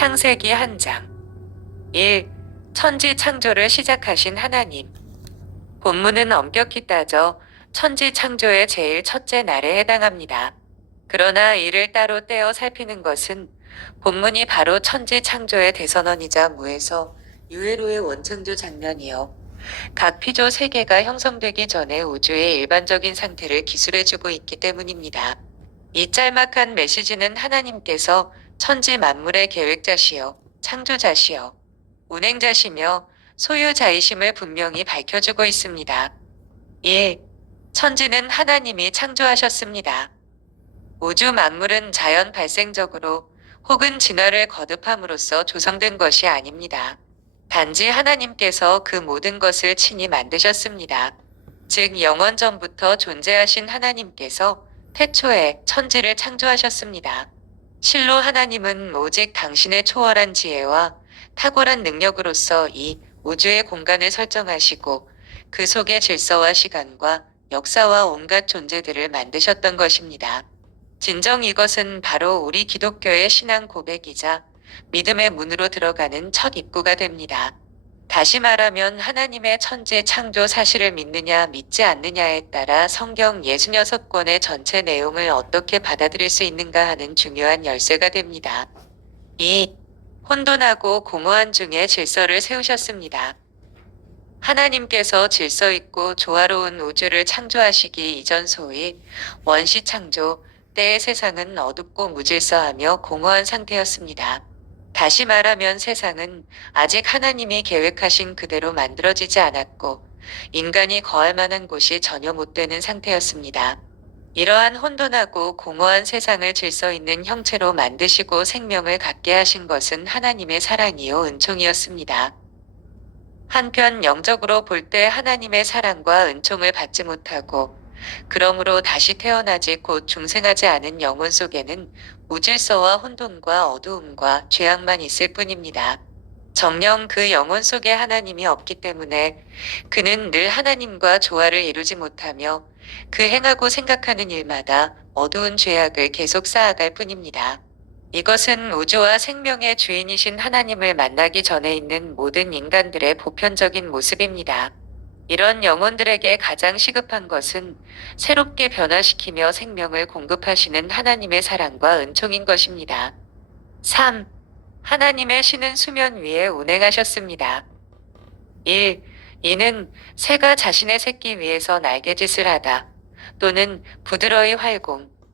창세기 한 장. 1. 천지 창조를 시작하신 하나님. 본문은 엄격히 따져 천지 창조의 제일 첫째 날에 해당합니다. 그러나 이를 따로 떼어 살피는 것은 본문이 바로 천지 창조의 대선언이자 무에서 유해로의 원창조 장면이요. 각 피조 세계가 형성되기 전에 우주의 일반적인 상태를 기술해주고 있기 때문입니다. 이 짤막한 메시지는 하나님께서 천지 만물의 계획자시요, 창조자시요, 운행자시며 소유자이심을 분명히 밝혀주고 있습니다. 1. 천지는 하나님이 창조하셨습니다. 우주 만물은 자연 발생적으로 혹은 진화를 거듭함으로써 조성된 것이 아닙니다. 단지 하나님께서 그 모든 것을 친히 만드셨습니다. 즉 영원 전부터 존재하신 하나님께서 태초에 천지를 창조하셨습니다. 실로 하나님은 오직 당신의 초월한 지혜와 탁월한 능력으로서 이 우주의 공간을 설정하시고 그 속의 질서와 시간과 역사와 온갖 존재들을 만드셨던 것입니다. 진정 이것은 바로 우리 기독교의 신앙 고백이자 믿음의 문으로 들어가는 첫 입구가 됩니다. 다시 말하면 하나님의 천지 창조 사실을 믿느냐 믿지 않느냐에 따라 성경 66권의 전체 내용을 어떻게 받아들일 수 있는가 하는 중요한 열쇠가 됩니다. 2. 혼돈하고 공허한 중에 질서를 세우셨습니다. 하나님께서 질서 있고 조화로운 우주를 창조하시기 이전 소위 원시 창조 때의 세상은 어둡고 무질서하며 공허한 상태였습니다. 다시 말하면 세상은 아직 하나님이 계획하신 그대로 만들어지지 않았고 인간이 거할 만한 곳이 전혀 못 되는 상태였습니다. 이러한 혼돈하고 공허한 세상을 질서 있는 형체로 만드시고 생명을 갖게 하신 것은 하나님의 사랑이요 은총이었습니다. 한편 영적으로 볼 때 하나님의 사랑과 은총을 받지 못하고 그러므로 다시 태어나지 곧 중생하지 않은 영혼 속에는 무질서와 혼돈과 어두움과 죄악만 있을 뿐입니다. 정녕 그 영혼 속에 하나님이 없기 때문에 그는 늘 하나님과 조화를 이루지 못하며 그 행하고 생각하는 일마다 어두운 죄악을 계속 쌓아갈 뿐입니다. 이것은 우주와 생명의 주인이신 하나님을 만나기 전에 있는 모든 인간들의 보편적인 모습입니다. 이런 영혼들에게 가장 시급한 것은 새롭게 변화시키며 생명을 공급하시는 하나님의 사랑과 은총인 것입니다. 3. 하나님의 신은 수면 위에 운행하셨습니다. 1. 이는 새가 자신의 새끼 위에서 날개짓을 하다 또는 부드러이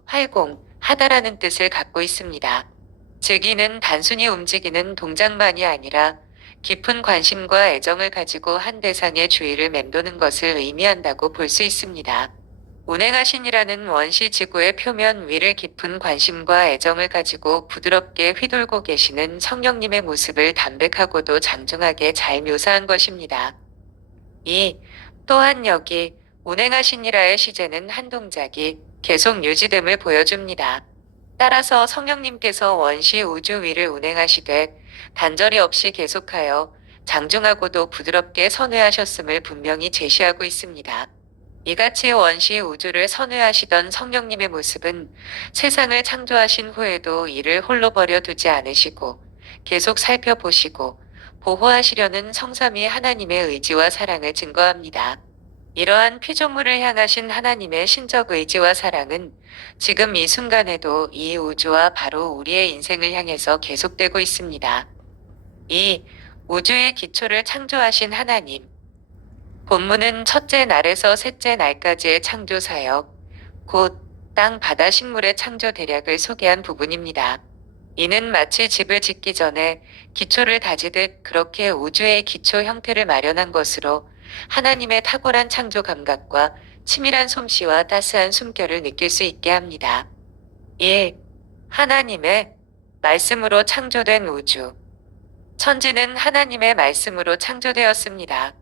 활공하다라는 뜻을 갖고 있습니다. 즉 이는 단순히 움직이는 동작만이 아니라 깊은 관심과 애정을 가지고 한 대상의 주위를 맴도는 것을 의미한다고 볼 수 있습니다. 운행하신이라는 원시 지구의 표면 위를 깊은 관심과 애정을 가지고 부드럽게 휘돌고 계시는 성령님의 모습을 담백하고도 장중하게 잘 묘사한 것입니다. 2. 또한 여기 운행하신이라의 시제는 한 동작이 계속 유지됨을 보여줍니다. 따라서 성령님께서 원시 우주 위를 운행하시되 단절이 없이 계속하여 장중하고도 부드럽게 선회하셨음을 분명히 제시하고 있습니다. 이같이 원시 우주를 선회하시던 성령님의 모습은 세상을 창조하신 후에도 이를 홀로 버려두지 않으시고 계속 살펴보시고 보호하시려는 성삼위 하나님의 의지와 사랑을 증거합니다. 이러한 피조물을 향하신 하나님의 신적 의지와 사랑은 지금 이 순간에도 이 우주와 바로 우리의 인생을 향해서 계속되고 있습니다. 2. 우주의 기초를 창조하신 하나님. 본문은 첫째 날에서 셋째 날까지의 창조 사역, 곧 땅, 바다, 식물의 창조 대략을 소개한 부분입니다. 이는 마치 집을 짓기 전에 기초를 다지듯 그렇게 우주의 기초 형태를 마련한 것으로 하나님의 탁월한 창조 감각과 치밀한 솜씨와 따스한 숨결을 느낄 수 있게 합니다. 1. 하나님의 말씀으로 창조된 우주. 천지는 하나님의 말씀으로 창조되었습니다.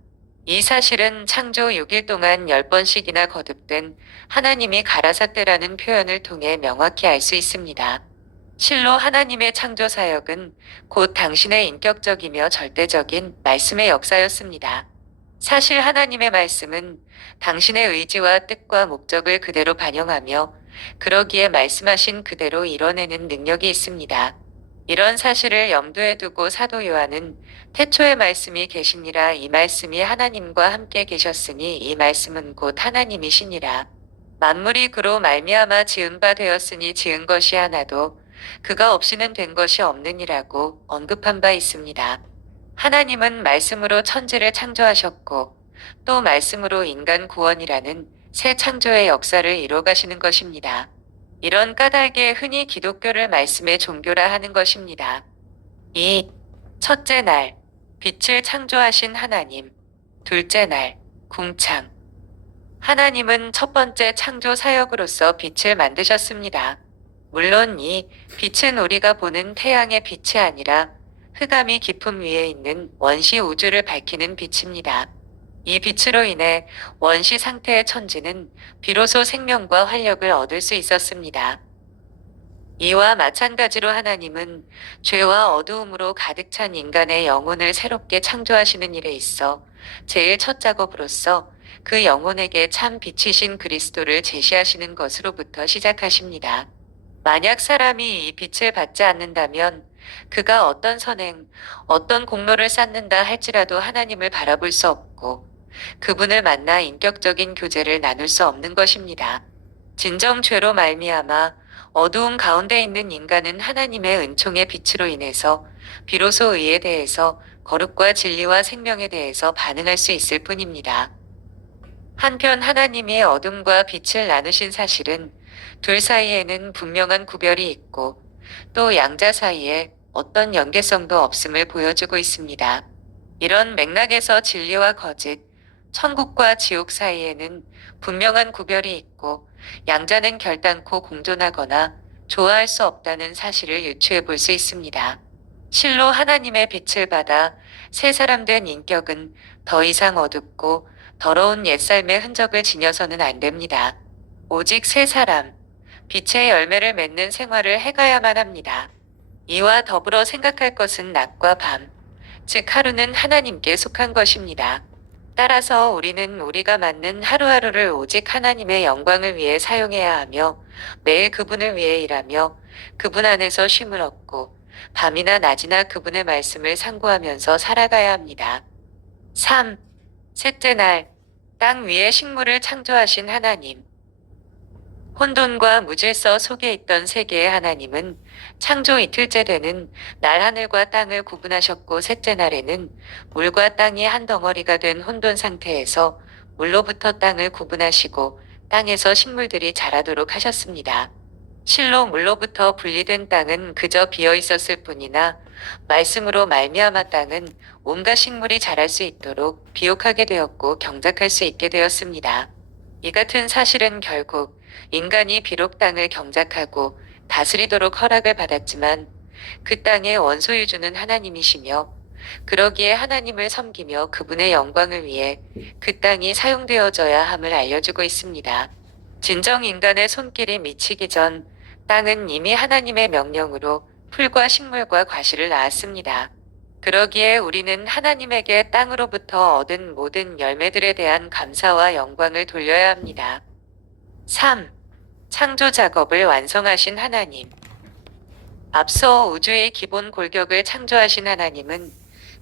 이 사실은 창조 6일 동안 10번씩이나 거듭된 하나님이 가라사대라는 표현을 통해 명확히 알 수 있습니다. 실로 하나님의 창조 사역은 곧 당신의 인격적이며 절대적인 말씀의 역사였습니다. 사실 하나님의 말씀은 당신의 의지와 뜻과 목적을 그대로 반영하며 그러기에 말씀하신 그대로 이뤄내는 능력이 있습니다. 이런 사실을 염두에 두고 사도 요한은 태초에 말씀이 계시니라 이 말씀이 하나님과 함께 계셨으니 이 말씀은 곧 하나님이시니라. 만물이 그로 말미암아 지은 바 되었으니 지은 것이 하나도 그가 없이는 된 것이 없느니라고 언급한 바 있습니다. 하나님은 말씀으로 천지를 창조하셨고 또 말씀으로 인간 구원이라는 새 창조의 역사를 이뤄 가시는 것입니다. 이런 까닭에 흔히 기독교를 말씀의 종교라 하는 것입니다. 2. 첫째 날, 빛을 창조하신 하나님. 둘째 날, 궁창. 하나님은 첫 번째 창조 사역으로서 빛을 만드셨습니다. 물론 이 빛은 우리가 보는 태양의 빛이 아니라 흑암이 깊음 위에 있는 원시 우주를 밝히는 빛입니다. 이 빛으로 인해 원시 상태의 천지는 비로소 생명과 활력을 얻을 수 있었습니다. 이와 마찬가지로 하나님은 죄와 어두움으로 가득 찬 인간의 영혼을 새롭게 창조하시는 일에 있어 제일 첫 작업으로서 그 영혼에게 참 빛이신 그리스도를 제시하시는 것으로부터 시작하십니다. 만약 사람이 이 빛을 받지 않는다면 그가 어떤 선행, 어떤 공로를 쌓는다 할지라도 하나님을 바라볼 수 없고 그분을 만나 인격적인 교제를 나눌 수 없는 것입니다. 진정 죄로 말미암아 어두움 가운데 있는 인간은 하나님의 은총의 빛으로 인해서 비로소 의에 대해서 거룩과 진리와 생명에 대해서 반응할 수 있을 뿐입니다. 한편 하나님이 어둠과 빛을 나누신 사실은 둘 사이에는 분명한 구별이 있고 또 양자 사이에 어떤 연계성도 없음을 보여주고 있습니다. 이런 맥락에서 진리와 거짓, 천국과 지옥 사이에는 분명한 구별이 있고 양자는 결단코 공존하거나 좋아할 수 없다는 사실을 유추해 볼 수 있습니다. 실로 하나님의 빛을 받아 새 사람 된 인격은 더 이상 어둡고 더러운 옛삶의 흔적을 지녀서는 안 됩니다. 오직 새 사람, 빛의 열매를 맺는 생활을 해가야만 합니다. 이와 더불어 생각할 것은 낮과 밤, 즉 하루는 하나님께 속한 것입니다. 따라서 우리는 우리가 맞는 하루하루를 오직 하나님의 영광을 위해 사용해야 하며 매일 그분을 위해 일하며 그분 안에서 쉼을 얻고 밤이나 낮이나 그분의 말씀을 상고하면서 살아가야 합니다. 3. 셋째 날, 땅 위에 식물을 창조하신 하나님. 혼돈과 무질서 속에 있던 세계의 하나님은 창조 이틀째 되는 날 하늘과 땅을 구분하셨고 셋째 날에는 물과 땅이 한 덩어리가 된 혼돈 상태에서 물로부터 땅을 구분하시고 땅에서 식물들이 자라도록 하셨습니다. 실로 물로부터 분리된 땅은 그저 비어 있었을 뿐이나 말씀으로 말미암아 땅은 온갖 식물이 자랄 수 있도록 비옥하게 되었고 경작할 수 있게 되었습니다. 이 같은 사실은 결국 인간이 비록 땅을 경작하고 다스리도록 허락을 받았지만 그 땅의 원소유주는 하나님이시며 그러기에 하나님을 섬기며 그분의 영광을 위해 그 땅이 사용되어져야 함을 알려주고 있습니다. 진정 인간의 손길이 미치기 전 땅은 이미 하나님의 명령으로 풀과 식물과 과실을 낳았습니다. 그러기에 우리는 하나님에게 땅으로부터 얻은 모든 열매들에 대한 감사와 영광을 돌려야 합니다. 3. 창조 작업을 완성하신 하나님. 앞서 우주의 기본 골격을 창조하신 하나님은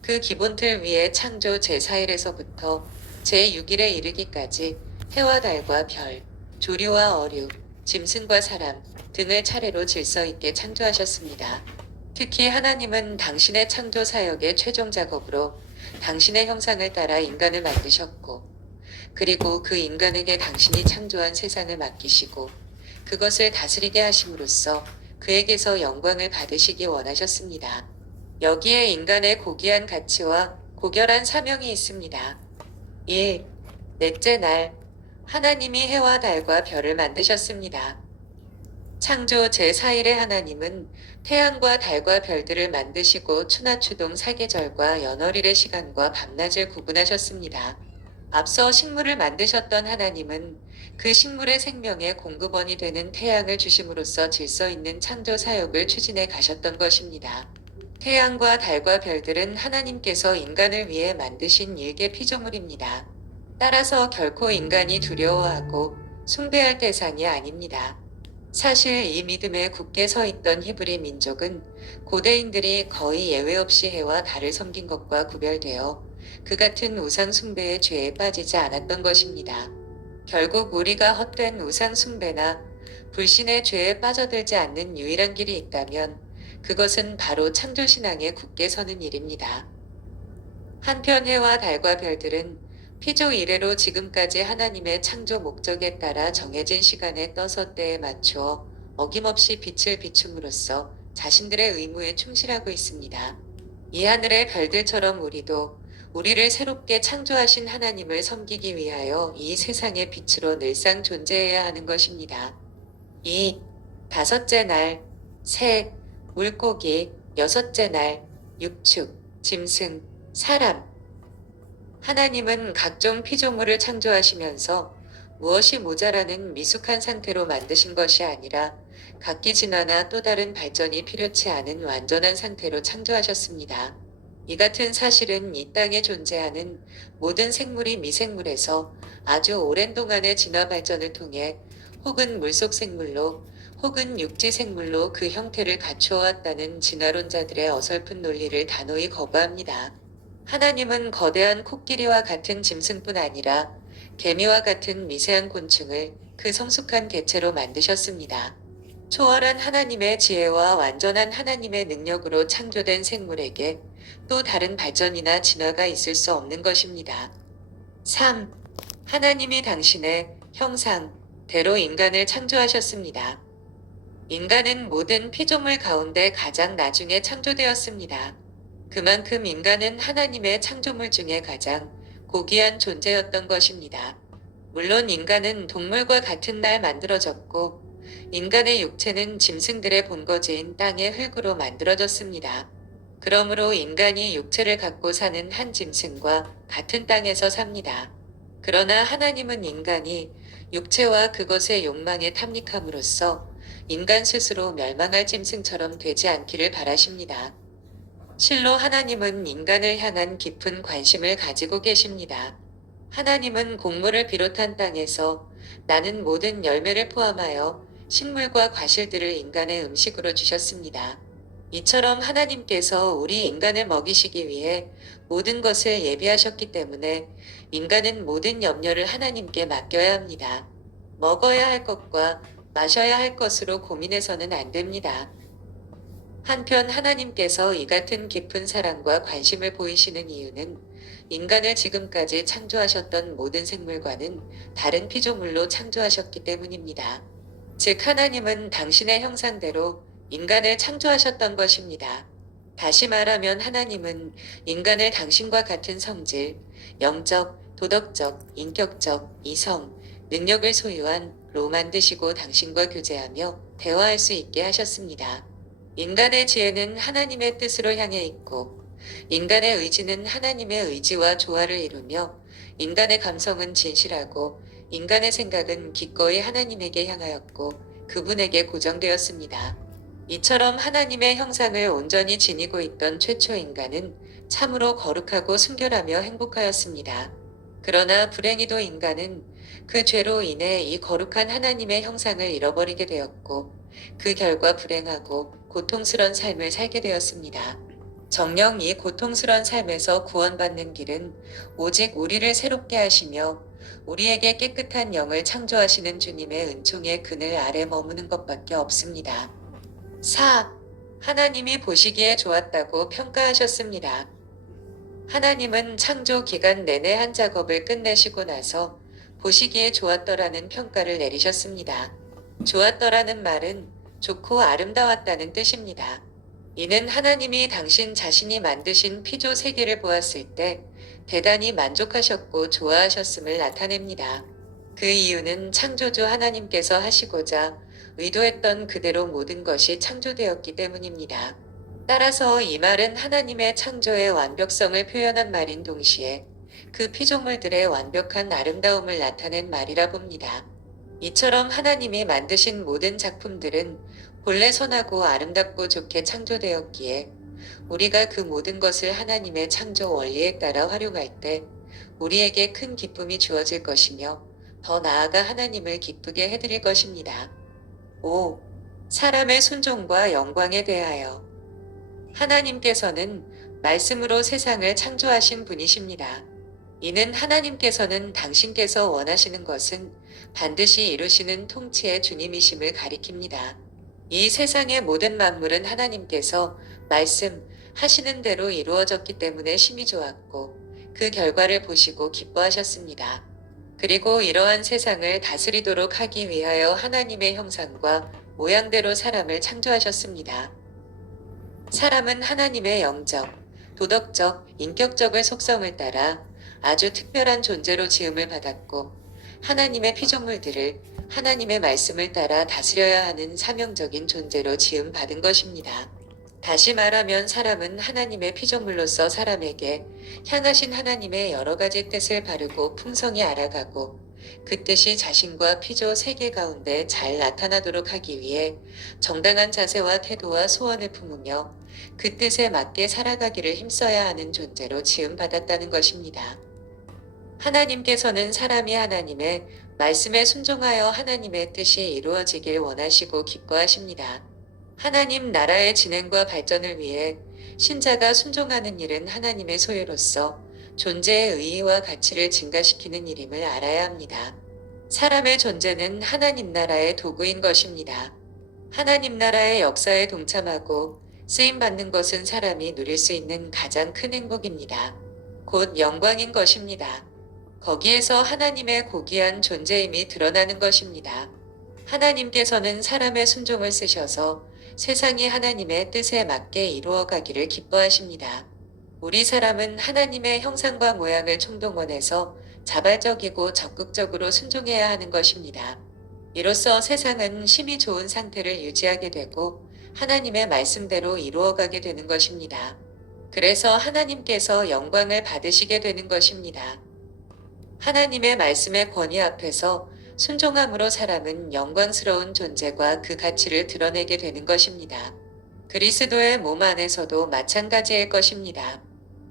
그 기본 틀 위에 창조 제4일에서부터 제6일에 이르기까지 해와 달과 별, 조류와 어류, 짐승과 사람 등을 차례로 질서 있게 창조하셨습니다. 특히 하나님은 당신의 창조 사역의 최종 작업으로 당신의 형상을 따라 인간을 만드셨고 그리고 그 인간에게 당신이 창조한 세상을 맡기시고 그것을 다스리게 하심으로써 그에게서 영광을 받으시기 원하셨습니다. 여기에 인간의 고귀한 가치와 고결한 사명이 있습니다. 1. 넷째 날, 하나님이 해와 달과 별을 만드셨습니다. 창조 제4일의 하나님은 태양과 달과 별들을 만드시고 추나추동 사계절과 연월일의 시간과 밤낮을 구분하셨습니다. 앞서 식물을 만드셨던 하나님은 그 식물의 생명의 공급원이 되는 태양을 주심으로써 질서 있는 창조 사역을 추진해 가셨던 것입니다. 태양과 달과 별들은 하나님께서 인간을 위해 만드신 일개 피조물입니다. 따라서 결코 인간이 두려워하고 숭배할 대상이 아닙니다. 사실 이 믿음에 굳게 서 있던 히브리 민족은 고대인들이 거의 예외 없이 해와 달을 섬긴 것과 구별되어 그 같은 우상 숭배의 죄에 빠지지 않았던 것입니다. 결국 우리가 헛된 우상 숭배나 불신의 죄에 빠져들지 않는 유일한 길이 있다면 그것은 바로 창조신앙에 굳게 서는 일입니다. 한편 해와 달과 별들은 피조 이래로 지금까지 하나님의 창조 목적에 따라 정해진 시간에 떠서 때에 맞추어 어김없이 빛을 비춤으로써 자신들의 의무에 충실하고 있습니다. 이 하늘의 별들처럼 우리도 우리를 새롭게 창조하신 하나님을 섬기기 위하여 이 세상의 빛으로 늘상 존재해야 하는 것입니다. 이 다섯째 날, 새, 물고기, 여섯째 날, 육축, 짐승, 사람. 하나님은 각종 피조물을 창조하시면서 무엇이 모자라는 미숙한 상태로 만드신 것이 아니라 각기 진화나 또 다른 발전이 필요치 않은 완전한 상태로 창조하셨습니다. 이 같은 사실은 이 땅에 존재하는 모든 생물이 미생물에서 아주 오랜 동안의 진화 발전을 통해 혹은 물속 생물로 혹은 육지 생물로 그 형태를 갖추어 왔다는 진화론자들의 어설픈 논리를 단호히 거부합니다. 하나님은 거대한 코끼리와 같은 짐승뿐 아니라 개미와 같은 미세한 곤충을 그 성숙한 개체로 만드셨습니다. 초월한 하나님의 지혜와 완전한 하나님의 능력으로 창조된 생물에게 또 다른 발전이나 진화가 있을 수 없는 것입니다. 3. 하나님이 당신의 형상대로 인간을 창조하셨습니다. 인간은 모든 피조물 가운데 가장 나중에 창조되었습니다. 그만큼 인간은 하나님의 창조물 중에 가장 고귀한 존재였던 것입니다. 물론 인간은 동물과 같은 날 만들어졌고 인간의 육체는 짐승들의 본거지인 땅의 흙으로 만들어졌습니다. 그러므로 인간이 육체를 갖고 사는 한 짐승과 같은 땅에서 삽니다. 그러나 하나님은 인간이 육체와 그것의 욕망에 탐닉함으로써 인간 스스로 멸망할 짐승처럼 되지 않기를 바라십니다. 실로 하나님은 인간을 향한 깊은 관심을 가지고 계십니다. 하나님은 곡물을 비롯한 땅에서 나는 모든 열매를 포함하여 식물과 과실들을 인간의 음식으로 주셨습니다. 이처럼 하나님께서 우리 인간을 먹이시기 위해 모든 것을 예비하셨기 때문에 인간은 모든 염려를 하나님께 맡겨야 합니다. 먹어야 할 것과 마셔야 할 것으로 고민해서는 안 됩니다. 한편 하나님께서 이 같은 깊은 사랑과 관심을 보이시는 이유는 인간을 지금까지 창조하셨던 모든 생물과는 다른 피조물로 창조하셨기 때문입니다. 즉 하나님은 당신의 형상대로 인간을 창조하셨던 것입니다. 다시 말하면 하나님은 인간을 당신과 같은 성질, 영적, 도덕적, 인격적, 이성, 능력을 소유한 로 만드시고 당신과 교제하며 대화할 수 있게 하셨습니다. 인간의 지혜는 하나님의 뜻으로 향해 있고 인간의 의지는 하나님의 의지와 조화를 이루며 인간의 감성은 진실하고 인간의 생각은 기꺼이 하나님에게 향하였고 그분에게 고정되었습니다. 이처럼 하나님의 형상을 온전히 지니고 있던 최초 인간은 참으로 거룩하고 순결하며 행복하였습니다. 그러나 불행히도 인간은 그 죄로 인해 이 거룩한 하나님의 형상을 잃어버리게 되었고 그 결과 불행하고 고통스런 삶을 살게 되었습니다. 정녕 이 고통스런 삶에서 구원받는 길은 오직 우리를 새롭게 하시며 우리에게 깨끗한 영을 창조하시는 주님의 은총의 그늘 아래 머무는 것밖에 없습니다. 4. 하나님이 보시기에 좋았다고 평가하셨습니다. 하나님은 창조 기간 내내 한 작업을 끝내시고 나서 보시기에 좋았더라는 평가를 내리셨습니다. 좋았더라는 말은 좋고 아름다웠다는 뜻입니다. 이는 하나님이 당신 자신이 만드신 피조 세계를 보았을 때 대단히 만족하셨고 좋아하셨음을 나타냅니다. 그 이유는 창조주 하나님께서 하시고자 의도했던 그대로 모든 것이 창조되었기 때문입니다. 따라서 이 말은 하나님의 창조의 완벽성을 표현한 말인 동시에 그 피조물들의 완벽한 아름다움을 나타낸 말이라 봅니다. 이처럼 하나님이 만드신 모든 작품들은 본래 선하고 아름답고 좋게 창조되었기에 우리가 그 모든 것을 하나님의 창조 원리에 따라 활용할 때 우리에게 큰 기쁨이 주어질 것이며 더 나아가 하나님을 기쁘게 해드릴 것입니다. 5. 사람의 순종과 영광에 대하여. 하나님께서는 말씀으로 세상을 창조하신 분이십니다. 이는 하나님께서는 당신께서 원하시는 것은 반드시 이루시는 통치의 주님이심을 가리킵니다. 이 세상의 모든 만물은 하나님께서 말씀하시는 대로 이루어졌기 때문에 심히 좋았고 그 결과를 보시고 기뻐하셨습니다. 그리고 이러한 세상을 다스리도록 하기 위하여 하나님의 형상과 모양대로 사람을 창조하셨습니다. 사람은 하나님의 영적, 도덕적, 인격적을 속성을 따라 아주 특별한 존재로 지음을 받았고 하나님의 피조물들을 하나님의 말씀을 따라 다스려야 하는 사명적인 존재로 지음 받은 것입니다. 다시 말하면 사람은 하나님의 피조물로서 사람에게 향하신 하나님의 여러 가지 뜻을 바르고 풍성히 알아가고 그 뜻이 자신과 피조 세계 가운데 잘 나타나도록 하기 위해 정당한 자세와 태도와 소원을 품으며 그 뜻에 맞게 살아가기를 힘써야 하는 존재로 지음받았다는 것입니다. 하나님께서는 사람이 하나님의 말씀에 순종하여 하나님의 뜻이 이루어지길 원하시고 기뻐하십니다. 하나님 나라의 진행과 발전을 위해 신자가 순종하는 일은 하나님의 소유로서 존재의 의의와 가치를 증가시키는 일임을 알아야 합니다. 사람의 존재는 하나님 나라의 도구인 것입니다. 하나님 나라의 역사에 동참하고 쓰임받는 것은 사람이 누릴 수 있는 가장 큰 행복입니다. 곧 영광인 것입니다. 거기에서 하나님의 고귀한 존재임이 드러나는 것입니다. 하나님께서는 사람의 순종을 쓰셔서 세상이 하나님의 뜻에 맞게 이루어가기를 기뻐하십니다. 우리 사람은 하나님의 형상과 모양을 총동원해서 자발적이고 적극적으로 순종해야 하는 것입니다. 이로써 세상은 심히 좋은 상태를 유지하게 되고 하나님의 말씀대로 이루어가게 되는 것입니다. 그래서 하나님께서 영광을 받으시게 되는 것입니다. 하나님의 말씀의 권위 앞에서 순종함으로 사람은 영광스러운 존재과 그 가치를 드러내게 되는 것입니다. 그리스도의 몸 안에서도 마찬가지일 것입니다.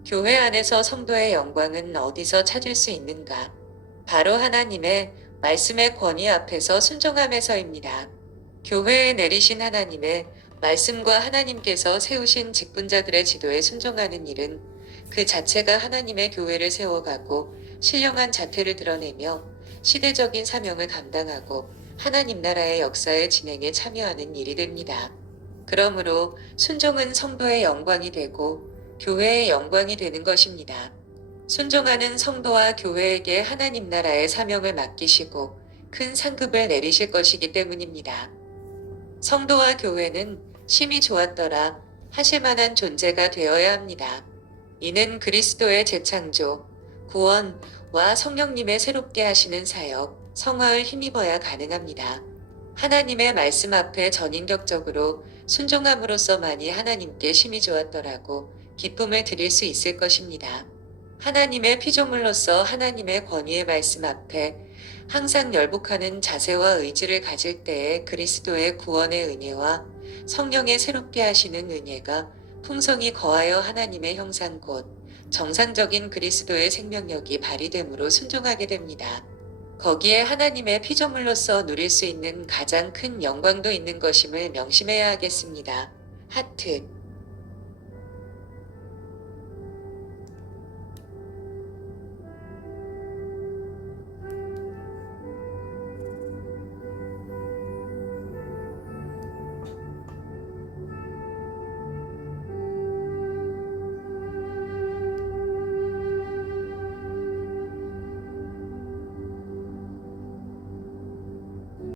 교회 안에서 성도의 영광은 어디서 찾을 수 있는가? 바로 하나님의 말씀의 권위 앞에서 순종함에서입니다. 교회에 내리신 하나님의 말씀과 하나님께서 세우신 직분자들의 지도에 순종하는 일은 그 자체가 하나님의 교회를 세워가고 신령한 자태를 드러내며 시대적인 사명을 감당하고 하나님 나라의 역사의 진행에 참여하는 일이 됩니다. 그러므로 순종은 성도의 영광이 되고 교회의 영광이 되는 것입니다. 순종하는 성도와 교회에게 하나님 나라의 사명을 맡기시고 큰 상급을 내리실 것이기 때문입니다. 성도와 교회는 심히 좋았더라 하실 만한 존재가 되어야 합니다. 이는 그리스도의 재창조, 구원과 성령님의 새롭게 하시는 사역, 성화를 힘입어야 가능합니다. 하나님의 말씀 앞에 전인격적으로 순종함으로써만이 하나님께 심히 좋았더라고 기쁨을 드릴 수 있을 것입니다. 하나님의 피조물로서 하나님의 권위의 말씀 앞에 항상 열복하는 자세와 의지를 가질 때에 그리스도의 구원의 은혜와 성령의 새롭게 하시는 은혜가 풍성히 거하여 하나님의 형상 곧 정상적인 그리스도의 생명력이 발휘됨으로 순종하게 됩니다. 거기에 하나님의 피조물로서 누릴 수 있는 가장 큰 영광도 있는 것임을 명심해야 하겠습니다. 하트